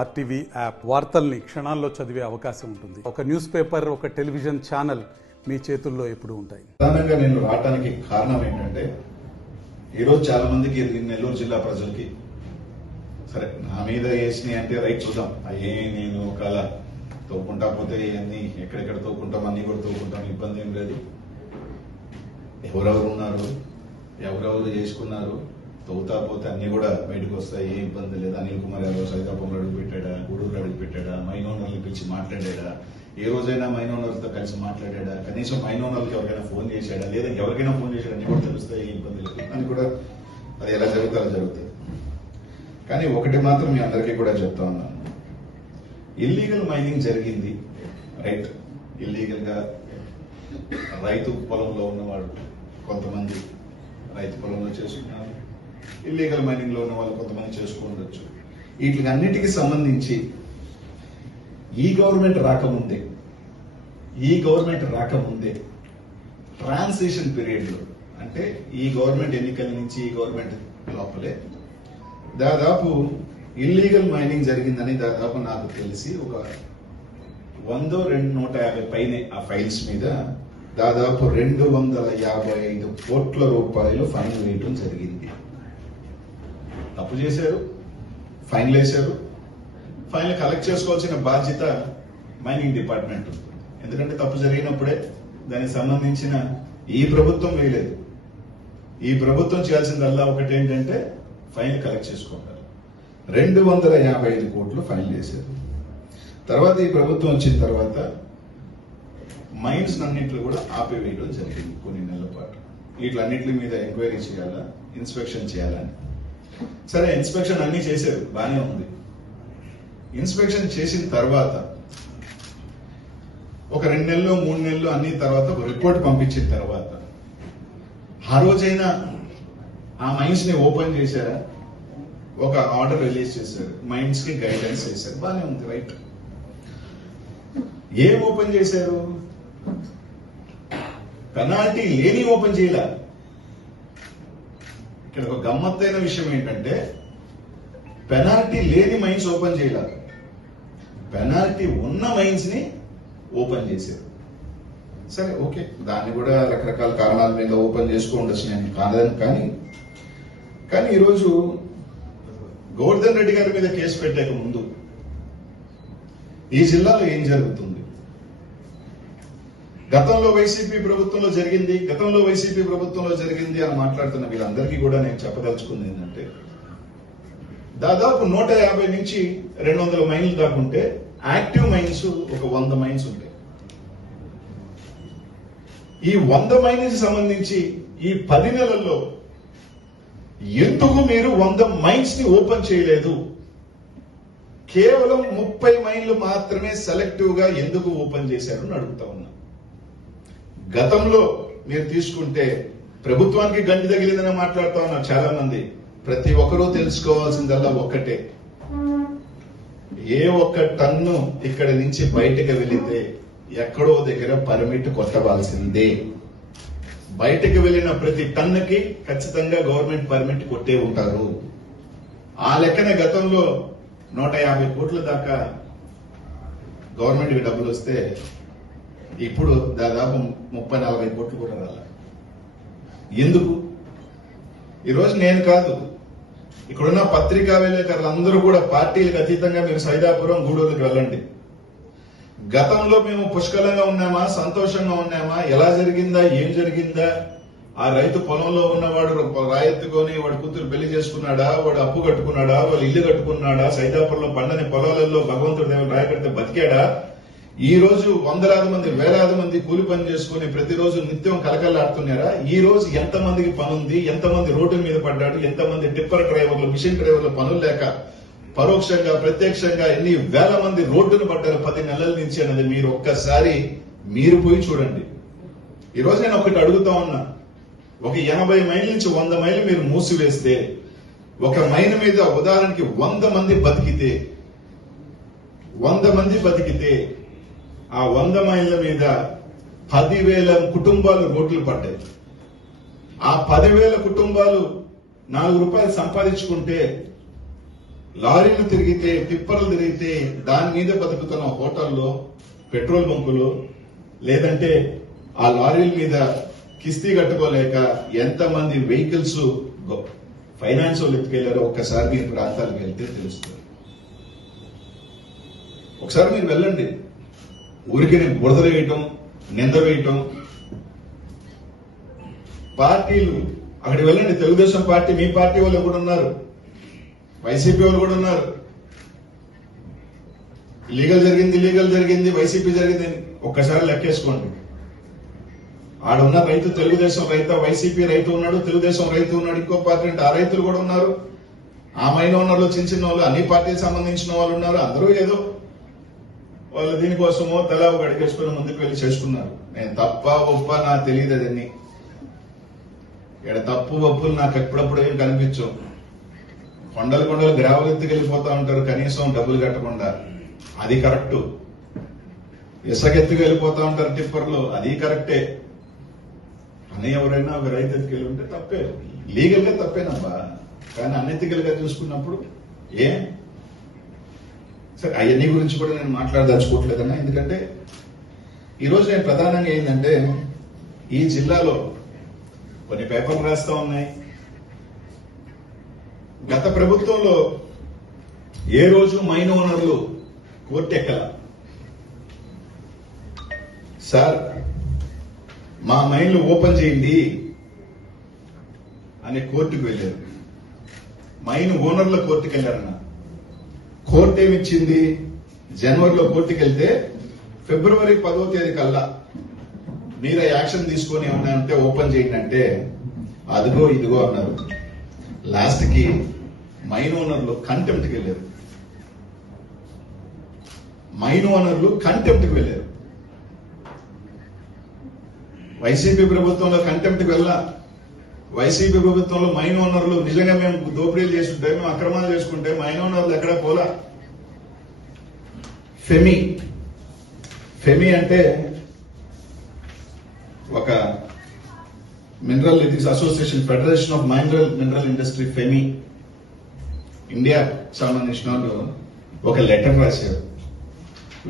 RTV app వార్తల్ని క్షణాల్లో చదివే అవకాశం ఉంటుంది. ఒక న్యూస్ పేపర్, ఒక టెలివిజన్ ఛానల్ మీ చేతుల్లో ఎప్పుడూ ఉంటాయి. ప్రధానంగా నేను రావడానికి కారణం ఏంటంటే ఈరోజు చాలా మందికి నెల్లూరు జిల్లా ప్రజలకి సరే నా మీద వేసినాయి అంటే రైట్ చూద్దాం, అయ్యే నేను ఒకవేళ తోకుంటా పోతే ఇవన్నీ ఎక్కడెక్కడ తోకుంటాం అన్ని కూడా తోకుంటాం, ఇబ్బంది ఏం లేదు. ఎవరెవరు ఉన్నారు, ఎవరెవరు చేసుకున్నారు, తవ్వుతా పోతే అన్ని కూడా బయటకు వస్తాయి, ఏ ఇబ్బంది లేదు. అనిల్ కుమార్ యాదవ్ సైదాపురంలో అడుగు పెట్టాడా, గూడూరు అడుగు పెట్టాడా, మైనోనర్లు పిలిచి మాట్లాడాడా, ఏ రోజైనా మైనోనర్లతో కలిసి మాట్లాడాడా, కనీసం మైనోనర్లకి ఎవరికైనా ఫోన్ చేశాడా, లేదా ఎవరికైనా ఫోన్ చేశాడా అన్ని కూడా తెలుస్తాయి, ఏ ఇబ్బంది లేదు అని కూడా అది ఎలా జరుగుతుందో అలా జరుగుతుంది. కానీ ఒకటి మాత్రం మీ అందరికీ కూడా చెప్తా ఉన్నాను, ఇల్లీగల్ మైనింగ్ జరిగింది రైట్. ఇల్లీగల్ గా రైతు పొలంలో ఉన్నవాడు కొంతమంది రైతు పొలంలో చేసుకున్నారు, ఇల్లీగల్ మైనింగ్ లో ఉన్న వాళ్ళు కొంతమంది చేసుకోవచ్చు. వీటికి అన్నిటికీ సంబంధించి ఈ గవర్నమెంట్ రాకముందే ట్రాన్సిషన్ పీరియడ్ లో, అంటే ఈ గవర్నమెంట్ ఎన్నికల నుంచి ఈ గవర్నమెంట్ లోపలే దాదాపు ఇల్లీగల్ మైనింగ్ జరిగిందని దాదాపు నాకు తెలిసి ఒక 100-150 పైనే ఆ ఫైల్స్ మీద దాదాపు 255 కోట్ల రూపాయలు ఫైన్ వేయడం జరిగింది. తప్పు చేశారు, ఫైన్లు వేశారు. ఫైన్లు కలెక్ట్ చేసుకోవాల్సిన బాధ్యత మైనింగ్ డిపార్ట్మెంట్ ఉంటుంది. ఎందుకంటే తప్పు జరిగినప్పుడే దానికి సంబంధించిన ఈ ప్రభుత్వం వేయలేదు. ఈ ప్రభుత్వం చేయాల్సిందల్లా ఒకటి ఏంటంటే ఫైన్ కలెక్ట్ చేసుకుంటారు. 255 కోట్లు ఫైన్లు వేశారు. తర్వాత ఈ ప్రభుత్వం వచ్చిన తర్వాత మైన్స్ అన్నింటిలో కూడా ఆపివేయడం జరిగింది కొన్ని నెలల పాటు. వీటిలన్నింటి మీద ఎంక్వైరీ చేయాలా, ఇన్స్పెక్షన్ చేయాలని. సరే, ఇన్స్పెక్షన్ అన్ని చేశారు, బానే ఉంది. ఇన్స్పెక్షన్ చేసిన తర్వాత ఒక 2 నెలలు 3 నెలలు అన్ని తర్వాత ఒక రిపోర్ట్ పంపించిన తర్వాత ఆ రోజైనా ఆ మైన్స్ ని ఓపెన్ చేశారా, ఒక ఆర్డర్ రిలీజ్ చేశారు, మైన్స్ కి గైడెన్స్ చేశారు, బానే ఉంది రైట్. ఏం ఓపెన్ చేశారు? పెనాల్టీ లేని ఓపెన్ చేయాల. ఇక్కడ ఒక గమ్మత్తైన విషయం ఏంటంటే పెనాల్టీ లేని మైన్స్ ఓపెన్ చేయాల, పెనాల్టీ ఉన్న మైన్స్ ని ఓపెన్ చేశారు. సరే ఓకే, దాన్ని కూడా రకరకాల కారణాల మీద ఓపెన్ చేసుకోండొచ్చు, నేను కాదని. కానీ ఈరోజు గోవర్ధన్ రెడ్డి గారి మీద కేసు పెట్టాక ముందు ఈ జిల్లాలో ఏం జరుగుతుంది? గతంలో వైసీపీ ప్రభుత్వంలో జరిగింది అని మాట్లాడుతున్న వీళ్ళందరికీ కూడా నేను చెప్పదలుచుకుంది ఏంటంటే దాదాపు 150 నుంచి 200 మైన్లు దాకుంటే యాక్టివ్ మైన్స్ ఒక 100 మైన్స్ ఉంటాయి. ఈ 100 మైన్స్ సంబంధించి ఈ 10 నెలల్లో ఎందుకు మీరు 100 మైన్స్ ని ఓపెన్ చేయలేదు? కేవలం 30 మైన్లు మాత్రమే సెలెక్టివ్ గా ఎందుకు ఓపెన్ చేశారు అని అడుగుతా ఉన్నా. గతంలో మీరు తీసుకుంటే ప్రభుత్వానికి గండి తగిలిందని మాట్లాడుతా ఉన్నారు చాలా మంది. ప్రతి ఒక్కరూ తెలుసుకోవాల్సిందల్లా ఒక్కటే, ఏ ఒక్క టన్ను ఇక్కడి నుంచి బయటకు వెళితే ఎక్కడో దగ్గర పర్మిట్ కొట్టవలసిందే. బయటకు వెళ్లిన ప్రతి టన్నుకి ఖచ్చితంగా గవర్నమెంట్ పర్మిట్ కొట్టే ఉంటారు. ఆ లెక్కన గతంలో 150 కోట్ల దాకా గవర్నమెంట్ కి డబ్బులు వస్తే ఇప్పుడు దాదాపు 30-40 కోట్లు కూడా రాల. ఎందుకు? ఈరోజు నేను కాదు, ఇక్కడున్న పత్రికా విలేకరులు అందరూ కూడా పార్టీలకు అతీతంగా మీరు సైదాపురం, గూడూరుకి వెళ్ళండి. గతంలో మేము పుష్కలంగా ఉన్నామా, సంతోషంగా ఉన్నామా, ఎలా జరిగిందా, ఏం జరిగిందా? ఆ రైతు పొలంలో ఉన్నవాడు రాయెత్తుకొని వాడు కూతురు పెళ్లి చేసుకున్నాడా, వాడు అప్పు కట్టుకున్నాడా, వాళ్ళు ఇల్లు కట్టుకున్నాడా, సైదాపురంలో పండని పొలాలలో భగవంతుడి దేవుడు రాయకడితే బతికాడా? ఈ రోజు వందలాది మంది, వేలాది మంది కూలి పని చేసుకుని ప్రతిరోజు నిత్యం కలకల్లాడుతున్నారా? ఈ రోజు ఎంతమందికి పనుంది, ఎంతమంది రోడ్డు మీద పడ్డాడు, ఎంతమంది టిప్పర్ డ్రైవర్లు, మిషన్ డ్రైవర్లు పనులు లేక పరోక్షంగా ప్రత్యక్షంగా ఎన్ని వేల మంది రోడ్డును పడ్డారు 10 నెలల నుంచి అన్నది మీరు ఒక్కసారి పోయి చూడండి. ఈ రోజు నేను ఒకటి అడుగుతా ఉన్నా, ఒక 80 మైళ్ళ నుంచి 100 మైళ్ళు మీరు మూసివేస్తే ఒక మైన్ మీద ఉదాహరణకి 100 మంది బతికితే ఆ 100 మైళ్ళ మీద 10,000 కుటుంబాలు రోడ్లు పడ్డాయి. ఆ 10,000 కుటుంబాలు 4 రూపాయలు సంపాదించుకుంటే లారీలు తిరిగితే, టిప్పర్లు తిరిగితే దాని మీద బతుకుతున్న హోటల్లో, పెట్రోల్ బంకులు, లేదంటే ఆ లారీల మీద కిస్తీ కట్టుకోలేక ఎంతమంది వెహికల్స్ ఫైనాన్స్ వాళ్ళు ఎత్తుకెళ్లారో ఒక్కసారి మీరు ప్రాంతాలకు వెళ్తే తెలుస్తుంది. ఒకసారి మీరు వెళ్ళండి. ఊరికి బురద వేయటం, నింద వేయటం. పార్టీలు అక్కడికి వెళ్ళండి. తెలుగుదేశం పార్టీ, మీ పార్టీ వాళ్ళు కూడా ఉన్నారు, వైసీపీ వాళ్ళు కూడా ఉన్నారు. లీగల్ జరిగింది, వైసీపీ జరిగింది. ఒక్కసారి లెక్కేసుకోండి. ఆడున్న రైతు తెలుగుదేశం రైతు, వైసీపీ రైతు ఉన్నాడు, తెలుగుదేశం రైతు ఉన్నాడు, ఇంకో పార్టీ అంటే ఆ రైతులు కూడా ఉన్నారు. ఆ మైన ఉన్నవాళ్ళు, చిన్న వాళ్ళు, అన్ని పార్టీలకు సంబంధించిన వాళ్ళు ఉన్నారు. అందరూ ఏదో వాళ్ళు దీనికోసమో తలా ఒక అడిగేసుకుని ముందుకు వెళ్లి చేసుకున్నారు. నేను తప్ప ఒప్ప నాకు తెలియదు. అదన్నీ ఇక్కడ తప్పు ఒప్పులు నాకు ఎప్పుడప్పుడు ఏం కనిపించవు. కొండలు గ్రావెల్ ఎత్తుకెళ్ళిపోతా ఉంటారు కనీసం డబ్బులు కట్టకుండా, అది కరెక్ట్. ఇసుకెత్తుకు వెళ్ళిపోతా ఉంటారు టిప్పర్లు, అది కరెక్టే. అని ఎవరైనా ఒక రైతు ఎత్తుకెళ్ళి ఉంటే తప్పే, లీగల్ గా తప్పేనబ్బా. కానీ అనెతికల్ గా చూసుకున్నప్పుడు సరే అవన్నీ గురించి కూడా నేను మాట్లాడదలుచుకోవట్లేదన్నా. ఎందుకంటే ఈరోజు నేను ప్రధానంగా ఏంటంటే, ఈ జిల్లాలో కొన్ని పేపర్లు రాస్తా ఉన్నాయి. గత ప్రభుత్వంలో ఏ రోజు మైన్ ఓనర్లు కోర్టు ఎక్కల. సార్ మా మైన్లు ఓపెన్ చేయండి అని కోర్టుకు వెళ్ళారు. మైన్ ఓనర్ల కోర్టుకు వెళ్ళారన్న. కోర్టు ఏమిచ్చింది? జనవరిలో కోర్టుకు వెళ్తే ఫిబ్రవరి 10వ తేదీ కల్లా మీరు యాక్షన్ తీసుకొని ఏమన్నా అంటే ఓపెన్ చేయండి అంటే అదిగో ఇదిగో అన్నారు. లాస్ట్ కి మైన్ ఓనర్లు కంటెంప్ట్కి వెళ్ళారు. వైసీపీ ప్రభుత్వంలో కంటెంప్ట్కి వెళ్ళా. వైసీపీ ప్రభుత్వంలో మైన్ ఓనర్లు నిజంగా మేము దోపిడీలు చేసుకుంటే, మేము అక్రమాలు చేసుకుంటే మైన్ ఓనర్లు ఎక్కడా పోలా. ఫెమి అంటే ఒక mineral ethics association, federation of mineral industry, FIMI India సంబంధించిన వాళ్ళు ఒక లెటర్ రాశారు.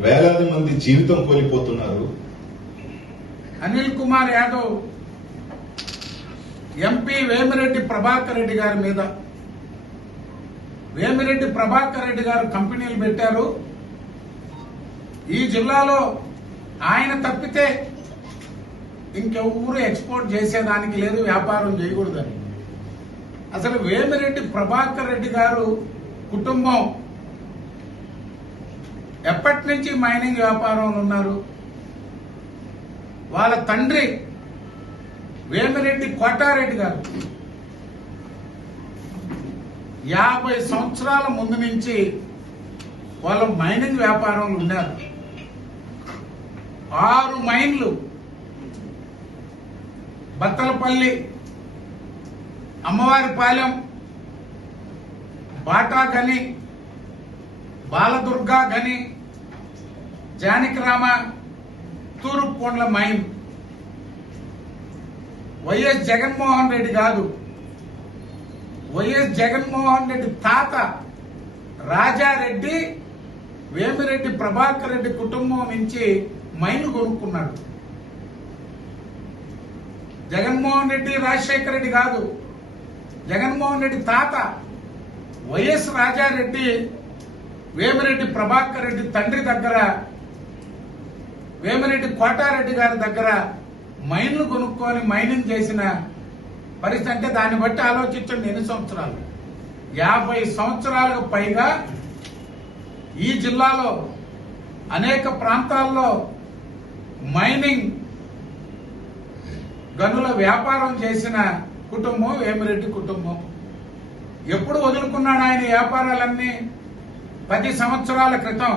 వేలాది మంది జీవితం కోల్పోతున్నారు. అనిల్ కుమార్ యాదవ్ ఎంపీ వేమిరెడ్డి ప్రభాకర్ రెడ్డి గారి మీద, వేమిరెడ్డి ప్రభాకర్ రెడ్డి గారు కంపెనీలు పెట్టారు. ఈ జిల్లాలో ఆయన తప్పితే ఇంకెవరు ఎక్స్పోర్ట్ చేసేదానికి లేదు, వ్యాపారం చేయకూడదని. అసలు వేమిరెడ్డి ప్రభాకర్ రెడ్డి గారు కుటుంబం ఎప్పటి నుంచి మైనింగ్ వ్యాపారంలో ఉన్నారు? వాళ్ళ తండ్రి వేమిరెడ్డి కోటారెడ్డి గారు 50 సంవత్సరాల ముందు నుంచి వాళ్ళు మైనింగ్ వ్యాపారంలో ఉన్నారు. 6 మైన్లు బత్తలపల్లి, అమ్మవారిపాలెం, బాటా గని, బాలదుర్గా గని, జానకిరామ, తూరుపుకొండల మైన్. వైఎస్ జగన్మోహన్ రెడ్డి కాదు, వైఎస్ జగన్మోహన్ రెడ్డి తాత రాజారెడ్డి వేమిరెడ్డి ప్రభాకర్ రెడ్డి కుటుంబం నుంచి మైన్ కొనుక్కున్నాడు. జగన్మోహన్ రెడ్డి రాజశేఖర రెడ్డి కాదు, జగన్మోహన్ రెడ్డి తాత వైఎస్ రాజారెడ్డి వేమిరెడ్డి ప్రభాకర్ రెడ్డి తండ్రి దగ్గర, వేమిరెడ్డి కోటారెడ్డి గారి దగ్గర మైన్లు కొనుక్కొని మైనింగ్ చేసిన పరిస్థితి. అంటే దాన్ని బట్టి ఆలోచించండి ఎన్ని సంవత్సరాలు. 50 సంవత్సరాలకు పైగా ఈ జిల్లాలో అనేక ప్రాంతాల్లో మైనింగ్ గనుల వ్యాపారం చేసిన కుటుంబం వేమిరెడ్డి కుటుంబం. ఎప్పుడు వదులుకున్నాడు ఆయన వ్యాపారాలన్నీ? 10 సంవత్సరాల క్రితం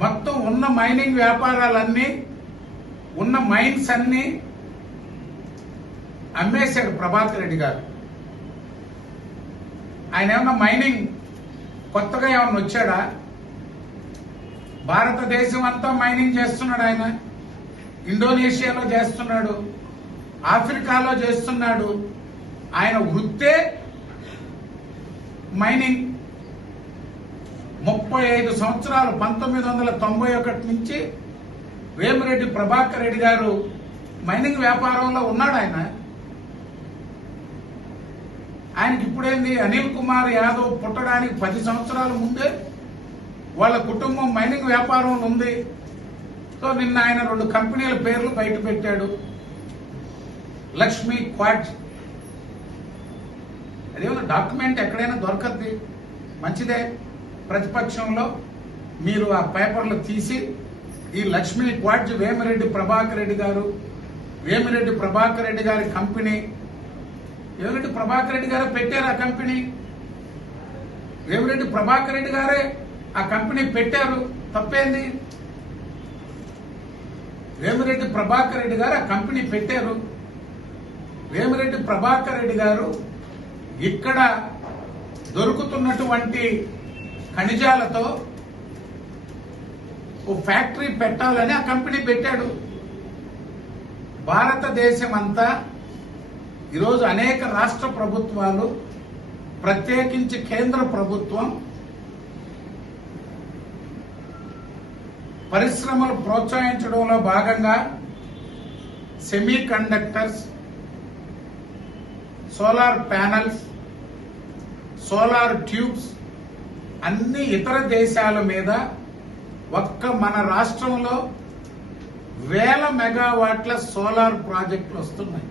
మొత్తం ఉన్న మైనింగ్ వ్యాపారాలన్నీ, ఉన్న మైన్స్ అన్ని అమ్మేశాడు ప్రభాకర్ రెడ్డి గారు. ఆయన ఏమన్నా మైనింగ్ కొత్తగా ఏమన్నా వచ్చాడా? భారతదేశం అంతా మైనింగ్ చేస్తున్నాడు ఆయన. ఇండోనేషియాలో చేస్తున్నాడు, ఆఫ్రికాలో చేస్తున్నాడు. ఆయన వృత్తే మైనింగ్ 35 సంవత్సరాలు 1991 నుంచి వేమిరెడ్డి ప్రభాకర్ రెడ్డి గారు మైనింగ్ వ్యాపారంలో ఉన్నాడు. ఆయనకి ఇప్పుడేంది, అనిల్ కుమార్ యాదవ్ పుట్టడానికి 10 సంవత్సరాల ముందే వాళ్ళ కుటుంబం మైనింగ్ వ్యాపారంలో ఉంది. సో నిన్న ఆయన 2 కంపెనీల పేర్లు బయట పెట్టాడు. లక్ష్మీ క్వాడ్జ్, అదేమన్నా డాక్యుమెంట్ ఎక్కడైనా దొరకద్ది, మంచిదే. ప్రతిపక్షంలో మీరు ఆ పేపర్లు తీసి ఈ లక్ష్మీ క్వాడ్జ్ వేమిరెడ్డి ప్రభాకర్ రెడ్డి గారు, వేమిరెడ్డి ప్రభాకర్ రెడ్డి గారి కంపెనీ, వేమిరెడ్డి ప్రభాకర్ రెడ్డి గారే పెట్టారు ఆ కంపెనీ, వేమిరెడ్డి ప్రభాకర్ రెడ్డి గారే ఆ కంపెనీ పెట్టారు. తప్పేంది? వేమిరెడ్డి ప్రభాకర్ రెడ్డి గారు ఆ కంపెనీ పెట్టారు. వేమిరెడ్డి ప్రభాకర్ రెడ్డి గారు ఇక్కడ దొరుకుతున్నటువంటి ఖనిజాలతో ఓ ఫ్యాక్టరీ పెట్టాలని ఆ కంపెనీ పెట్టాడు. భారతదేశం అంతా ఈరోజు అనేక రాష్ట్ర ప్రభుత్వాలు, ప్రత్యేకించి కేంద్ర ప్రభుత్వం పరిశ్రమలు ప్రోత్సహించడంలో భాగంగా semi conductors, solar panels, solar tubes అన్ని ఇతర దేశాల మీద ఒక్క మన రాష్ట్రంలో 1000 మెగావాట్ల సోలార్ ప్రాజెక్టులు వస్తున్నాయి.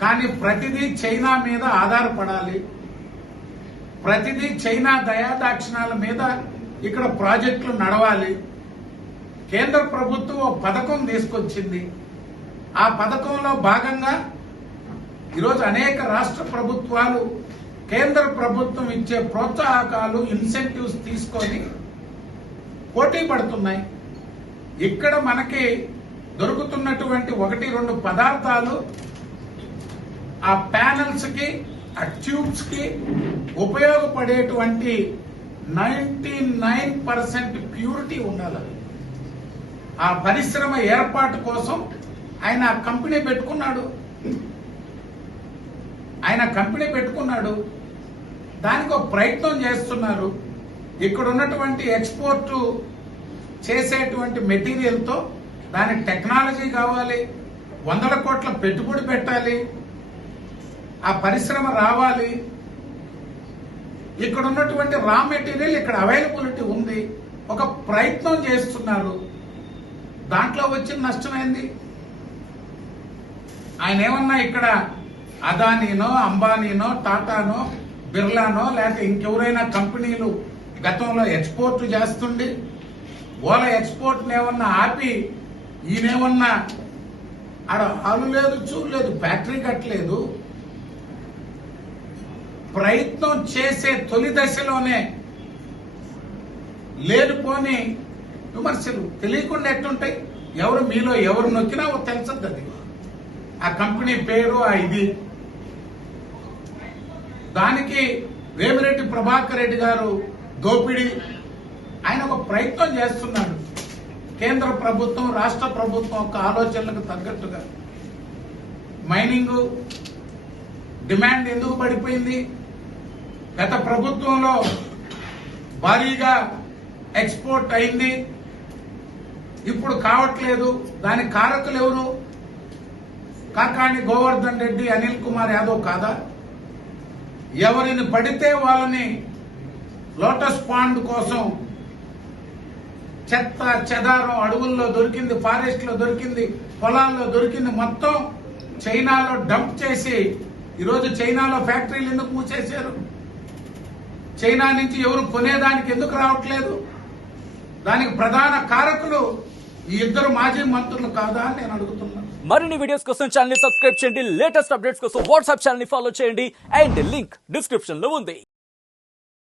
కానీ ప్రతిదీ చైనా మీద ఆధారపడాలి, ప్రతిదీ చైనా దయాదాక్షిణాల మీద ఇక్కడ ప్రాజెక్టులు నడవాలి. కేంద్ర ప్రభుత్వం ఓ పథకం తీసుకొచ్చింది. ఆ పథకంలో భాగంగా ఈరోజు అనేక రాష్ట్ర ప్రభుత్వాలు కేంద్ర ప్రభుత్వం ఇచ్చే ప్రోత్సాహకాలు, ఇన్సెంటివ్స్ తీసుకొని పోటీ పడుతున్నాయి. ఇక్కడ మనకి దొరుకుతున్నటువంటి 1-2 పదార్థాలు ఆ ప్యానల్స్ కి, ఆ ట్యూబ్స్ కి ఉపయోగపడేటువంటి 99% ప్యూరిటీ ఉండాలి. ఆ పరిశ్రమ ఏర్పాటు కోసం ఆయన కంపెనీ పెట్టుకున్నాడు. దానికి ఒక ప్రయత్నం చేస్తున్నారు. ఇక్కడ ఉన్నటువంటి ఎక్స్పోర్ట్ చేసేటువంటి మెటీరియల్ తో దానికి టెక్నాలజీ కావాలి, 100 కోట్ల పెట్టుబడి పెట్టాలి, ఆ పరిశ్రమ రావాలి. ఇక్కడ ఉన్నటువంటి రా మెటీరియల్ ఇక్కడ అవైలబిలిటీ ఉంది. ఒక ప్రయత్నం చేస్తున్నారు. దాంట్లో వచ్చిన నష్టమైంది. ఆయన ఏమన్నా ఇక్కడ అదానీనో, అంబానీనో, టాటానో, బిర్లానో లేకపోతే ఇంకెవరైనా కంపెనీలు గతంలో ఎక్స్పోర్ట్ చేస్తుండి వాళ్ళ ఎక్స్పోర్ట్ ఏమన్నా ఆపి ఈయనేమన్నా ఆడ ఆలు లేదు, చూడలేదు, ఫ్యాక్టరీ కట్టలేదు. ప్రయత్నం చేసే తొలి దశలోనే లేనిపోని విమర్శలు తెలియకుండా ఎట్టుంటాయి? ఎవరు మీలో ఎవరు నొక్కినా తెలుసద్దు అది. ఆ కంపెనీ పేరు, ఆ ఇది. దానికి వేమిరెడ్డి ప్రభాకర్ రెడ్డి గారు దోపిడీ. ఆయన ఒక ప్రయత్నం చేస్తున్నాడు. కేంద్ర ప్రభుత్వం, రాష్ట్ర ప్రభుత్వం యొక్క ఆలోచనలకు తగ్గట్టుగా మైనింగ్ డిమాండ్ ఎందుకు పడిపోయింది? గత ప్రభుత్వంలో భారీగా ఎక్స్పోర్ట్ అయింది, ఇప్పుడు కావట్లేదు. దానికి కారకులు ఎవరు? కాకాణి గోవర్ధన్ రెడ్డి, అనిల్ కుమార్ యాదవ్ కాదా? ఎవరిని పడితే వాళ్ళని లోటస్ పాండ్ కోసం చెత్త చెదారం అడవుల్లో దొరికింది, ఫారెస్ట్ లో దొరికింది, పొలాల్లో దొరికింది మొత్తం చైనాలో డంప్ చేసి ఈరోజు చైనాలో ఫ్యాక్టరీలు ఎందుకు మూసేశారు? చైనా నుంచి ఎవరు కొనేదానికి ఎందుకు రావట్లేదు? దానికి ప్రధాన కారకులు ఈ 2 మాజీ మంత్రులు కాదా అని నేను అడుగుతున్నాను. మరిన్ని వీడియోస్ కోసం ఛానల్ ని సబ్స్క్రైబ్ చేయండి, లేటెస్ట్ అప్డేట్స్ కోసం వాట్సాప్ ఛానల్ ని ఫాలో చేయండి అండ్ లింక్ డిస్క్రిప్షన్ లో ఉంది.